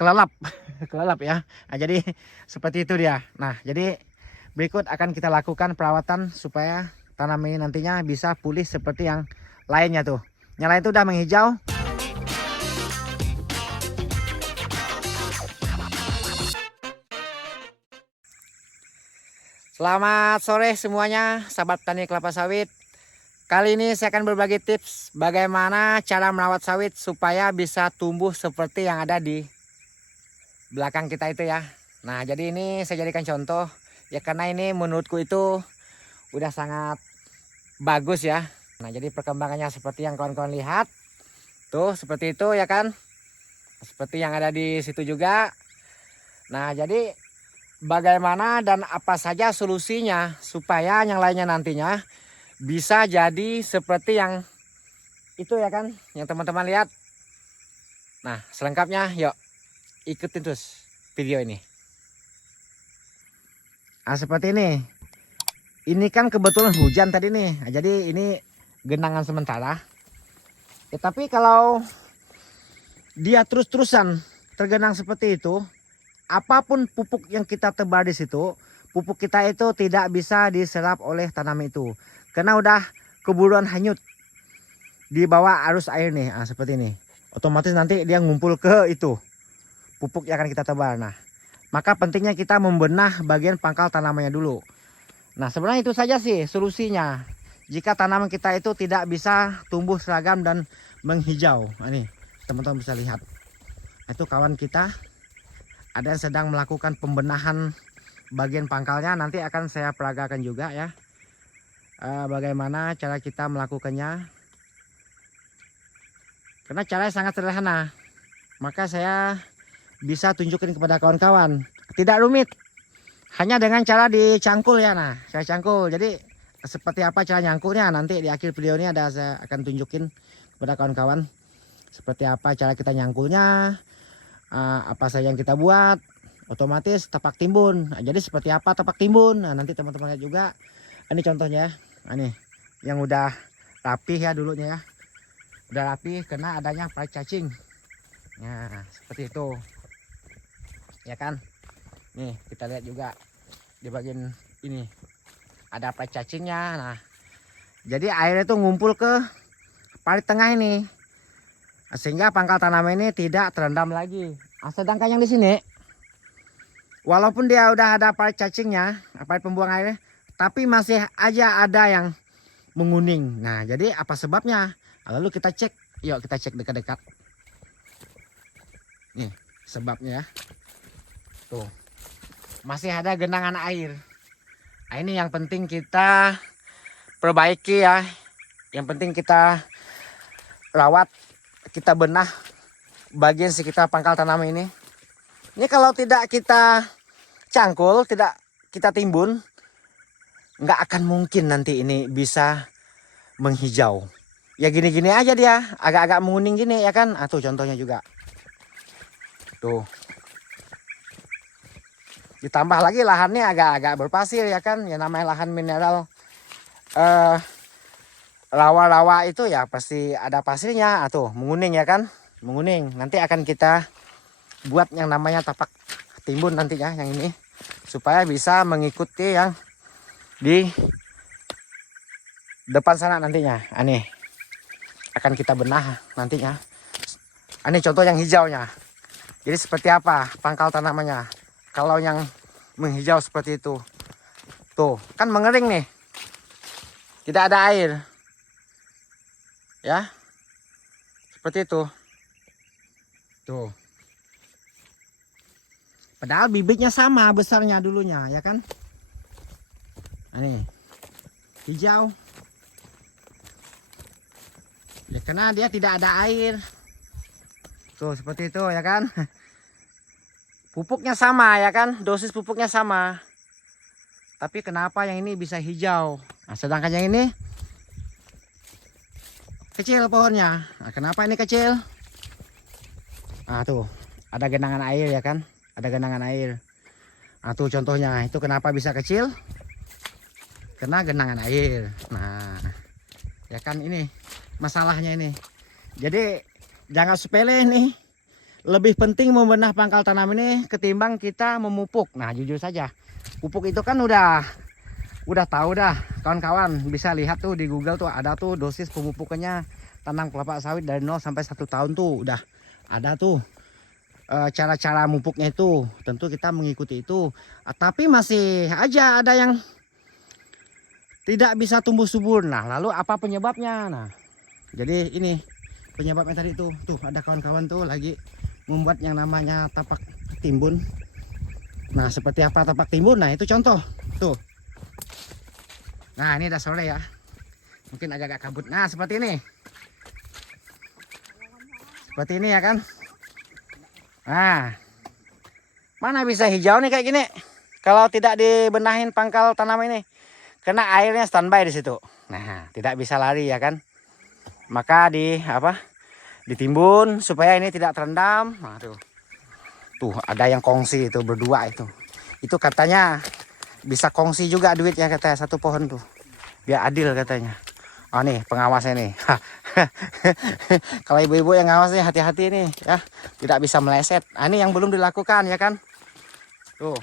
kelelap. Kelelap ya. Nah, jadi seperti itu dia. Nah, jadi berikut akan kita lakukan perawatan supaya tanaman ini nantinya bisa pulih seperti yang lainnya tuh. Yang lain tuh udah menghijau. Selamat sore semuanya, sahabat tani kelapa sawit. Kali ini saya akan berbagi tips bagaimana cara merawat sawit supaya bisa tumbuh seperti yang ada di belakang kita itu ya. Nah, jadi ini saya jadikan contoh ya, karena ini menurutku itu udah sangat bagus ya. Nah, jadi perkembangannya seperti yang kawan-kawan lihat. Tuh, seperti itu ya kan. Seperti yang ada di situ juga. Nah, jadi bagaimana dan apa saja solusinya supaya yang lainnya nantinya bisa jadi seperti yang itu ya kan, yang teman-teman lihat. Nah, selengkapnya yuk ikutin terus video ini. Nah, seperti ini. Ini kan kebetulan hujan tadi nih. Nah, jadi ini genangan sementara. Ya, tapi kalau dia terus-terusan tergenang seperti itu, apapun pupuk yang kita tebar di situ, pupuk kita itu tidak bisa diserap oleh tanaman itu. Karena udah keburuan hanyut di bawah arus air nih. Nah, seperti ini. Otomatis nanti dia ngumpul ke itu pupuk yang akan kita tebar. Nah, maka pentingnya kita membenah bagian pangkal tanamannya dulu. Nah, sebenarnya itu saja sih solusinya. Jika tanaman kita itu tidak bisa tumbuh seragam dan menghijau. Nah, ini teman-teman bisa lihat. Nah, itu kawan kita ada yang sedang melakukan pembenahan bagian pangkalnya. Nanti akan saya peragakan juga ya. Bagaimana cara kita melakukannya. Karena caranya sangat sederhana. Maka saya bisa tunjukkan kepada kawan-kawan. Tidak rumit. Hanya dengan cara dicangkul ya. Nah, saya cangkul. Jadi seperti apa cara nyangkulnya nanti di akhir video ini ada saya akan tunjukin kepada kawan-kawan. Seperti apa cara kita nyangkulnya. Apa saja yang kita buat. Otomatis tapak timbun. Nah, jadi seperti apa tapak timbun. Nah, nanti teman-teman lihat juga. Ini contohnya. Nah, ini yang udah rapi ya dulunya ya. Udah rapi karena adanya parit cacing. Nah, seperti itu. Ya kan? Nih, kita lihat juga di bagian ini. Ada parit cacingnya. Nah, jadi airnya itu ngumpul ke parit tengah ini. Sehingga pangkal tanaman ini tidak terendam lagi. Nah, sedangkan yang di sini, walaupun dia udah ada parit cacingnya, parit pembuang airnya, tapi masih aja ada yang menguning. Nah, jadi apa sebabnya? Lalu kita cek. Yuk kita cek dekat-dekat. Nih sebabnya ya. Tuh. Masih ada genangan air. Nah, ini yang penting kita perbaiki ya. Yang penting kita rawat, kita benah bagian sekitar pangkal tanaman ini. Ini kalau tidak kita cangkul, tidak kita timbun, nggak akan mungkin nanti ini bisa menghijau. Ya gini-gini aja dia, agak-agak menguning gini ya kan. Tuh contohnya juga. Tuh. Ditambah lagi lahannya agak-agak berpasir ya kan. Ya namanya lahan mineral rawa-rawa itu ya pasti ada pasirnya. Tuh menguning ya kan. Menguning. Nanti akan kita buat yang namanya tapak timbun nantinya yang ini. Supaya bisa mengikuti yang di depan sana nantinya. Nih akan kita benah nantinya. Ini contoh yang hijaunya. Jadi seperti apa pangkal tanamannya. Kalau yang menghijau seperti itu. Tuh kan mengering nih. Tidak ada air. Ya. Seperti itu. Tuh. Padahal bibitnya sama besarnya dulunya ya kan. Ini hijau. Ya karena dia tidak ada air. Tuh seperti itu ya kan. Pupuknya sama ya kan. Dosis pupuknya sama. Tapi kenapa yang ini bisa hijau. Nah, sedangkan yang ini kecil pohonnya. Nah, kenapa ini kecil. Nah tuh ada genangan air ya kan. Ada genangan air. Nah tuh contohnya. Itu kenapa bisa kecil. Karena genangan air. Nah ya kan ini masalahnya ini. Jadi jangan sepele nih. lebih penting membenah pangkal tanam ini ketimbang kita memupuk. Nah, jujur saja, pupuk itu kan udah tahu dah kawan-kawan, bisa lihat tuh di Google tuh ada tuh dosis pemupukannya tanam kelapa sawit dari 0 sampai 1 tahun tuh udah ada tuh cara-cara mupuknya itu. Tentu kita mengikuti itu. Tapi masih aja ada yang tidak bisa tumbuh subur. Nah, lalu apa penyebabnya? Nah, jadi ini penyebabnya tadi tuh ada kawan-kawan tuh lagi membuat yang namanya tapak timbun. Nah, seperti apa tapak timbun? Nah, itu contoh tuh. Nah, ini udah sore ya, mungkin agak-agak kabut. Nah, seperti ini ya kan. Nah, mana bisa hijau nih kayak gini kalau tidak dibenahin pangkal tanam ini, karena airnya standby di situ. Nah, tidak bisa lari ya kan. Maka ditimbun supaya ini tidak terendam. Nah, tuh ada yang kongsi itu berdua itu katanya bisa kongsi juga duit ya katanya, satu pohon tuh biar adil katanya. Oh nih pengawasnya nih. Kalau ibu-ibu yang ngawas nih hati-hati nih ya, tidak bisa meleset. Nah, ini yang belum dilakukan ya kan. Tuh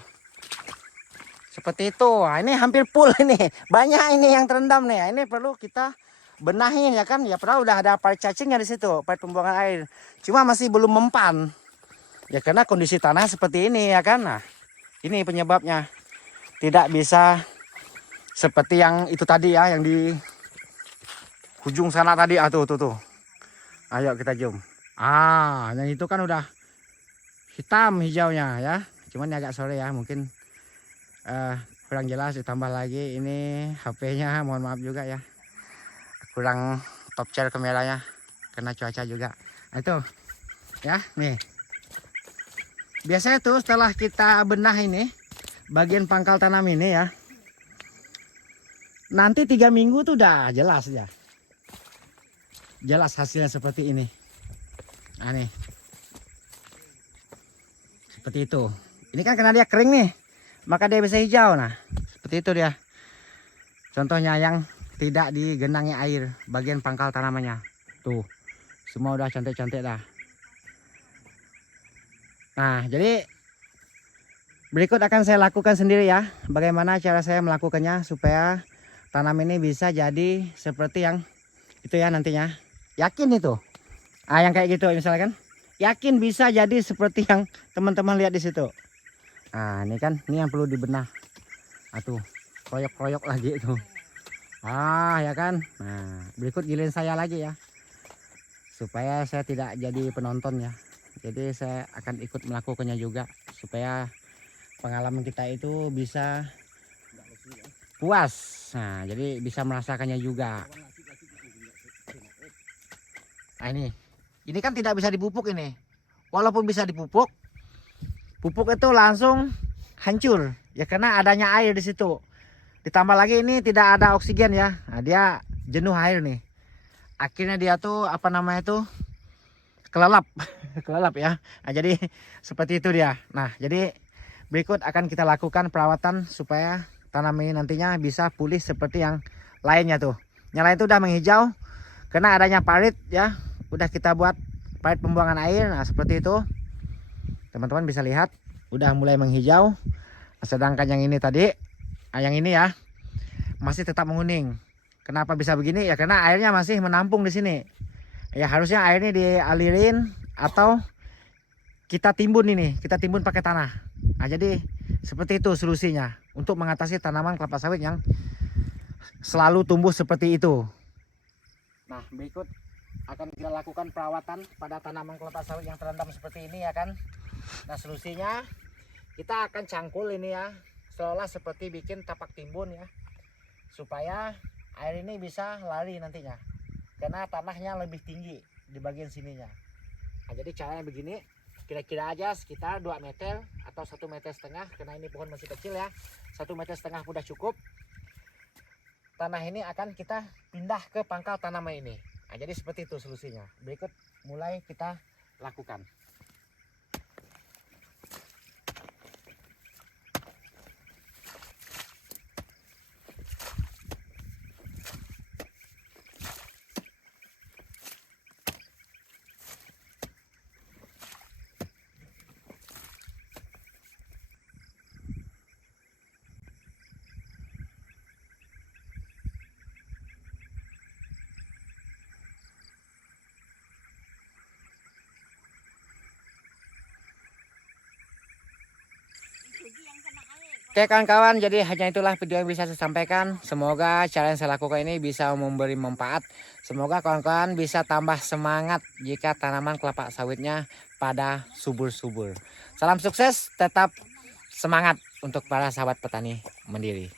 seperti itu. Nah, ini hampir full ini, banyak ini yang terendam nih. Ini perlu kita benahin ya kan. Ya padahal udah ada pipe cacingnya di situ, pipe pembuangan air, cuma masih belum mempan ya karena kondisi tanah seperti ini ya kan. Nah, ini penyebabnya tidak bisa seperti yang itu tadi ya, yang di ujung sana tadi. Tuh. Ayo kita zoom. Yang itu kan udah hitam hijaunya ya. Cuman agak sore ya, mungkin kurang jelas. Ditambah lagi ini HP-nya, mohon maaf juga ya, kurang top share kameranya karena cuaca juga. Nah, itu ya nih. Biasanya tuh setelah kita benah ini bagian pangkal tanam ini ya, nanti 3 minggu tuh udah jelas ya. Jelas hasilnya seperti ini. Nah nih, seperti itu. Ini kan karena dia kering nih, maka dia bisa hijau. Nah, seperti itu dia. Contohnya yang tidak digenangi air bagian pangkal tanamannya. Tuh, semua udah cantik-cantik dah. Nah, jadi berikut akan saya lakukan sendiri ya. Bagaimana cara saya melakukannya supaya tanam ini bisa jadi seperti yang itu ya nantinya. Yakin itu. Yang kayak gitu misalnya kan. Yakin bisa jadi seperti yang teman-teman lihat di situ. Nah, ini kan, ini yang perlu dibenah. Tuh, kroyok-kroyok lagi itu. Ya kan. Nah, berikut giliran saya lagi ya. Supaya saya tidak jadi penonton ya. Jadi saya akan ikut melakukannya juga supaya pengalaman kita itu bisa puas. Nah, jadi bisa merasakannya juga. Nah, ini kan tidak bisa dipupuk ini. Walaupun bisa dipupuk, pupuk itu langsung hancur ya karena adanya air di situ. Ditambah lagi ini tidak ada oksigen ya. Nah, dia jenuh air nih. Akhirnya dia tuh apa namanya tuh kelelap. Kelelap ya. Nah, jadi seperti itu dia. Nah, jadi berikut akan kita lakukan perawatan supaya tanam ini nantinya bisa pulih seperti yang lainnya tuh. Yang lain itu udah menghijau karena adanya parit ya. Udah kita buat parit pembuangan air. Nah, seperti itu. Teman-teman bisa lihat udah mulai menghijau. Sedangkan yang ini tadi, yang ini ya masih tetap menguning. Kenapa bisa begini? Ya karena airnya masih menampung di sini. Ya harusnya airnya dialirin atau kita timbun ini, kita timbun pakai tanah. Nah, jadi seperti itu solusinya untuk mengatasi tanaman kelapa sawit yang selalu tumbuh seperti itu. Nah, berikut akan kita lakukan perawatan pada tanaman kelapa sawit yang terendam seperti ini ya kan. Nah, solusinya kita akan cangkul ini ya, seolah seperti bikin tapak timbun ya, supaya air ini bisa lari nantinya karena tanahnya lebih tinggi di bagian sininya. Nah, jadi caranya begini, kira-kira aja sekitar 2 meter atau 1,5 meter karena ini pohon masih kecil ya. 1,5 meter udah cukup. Tanah ini akan kita pindah ke pangkal tanaman ini. Nah, jadi seperti itu solusinya. Berikut mulai kita lakukan. Oke kawan-kawan, jadi hanya itulah video yang bisa saya sampaikan. Semoga cara yang saya lakukan ini bisa memberi manfaat. Semoga kawan-kawan bisa tambah semangat jika tanaman kelapa sawitnya pada subur-subur. Salam sukses, tetap semangat untuk para sahabat petani mandiri.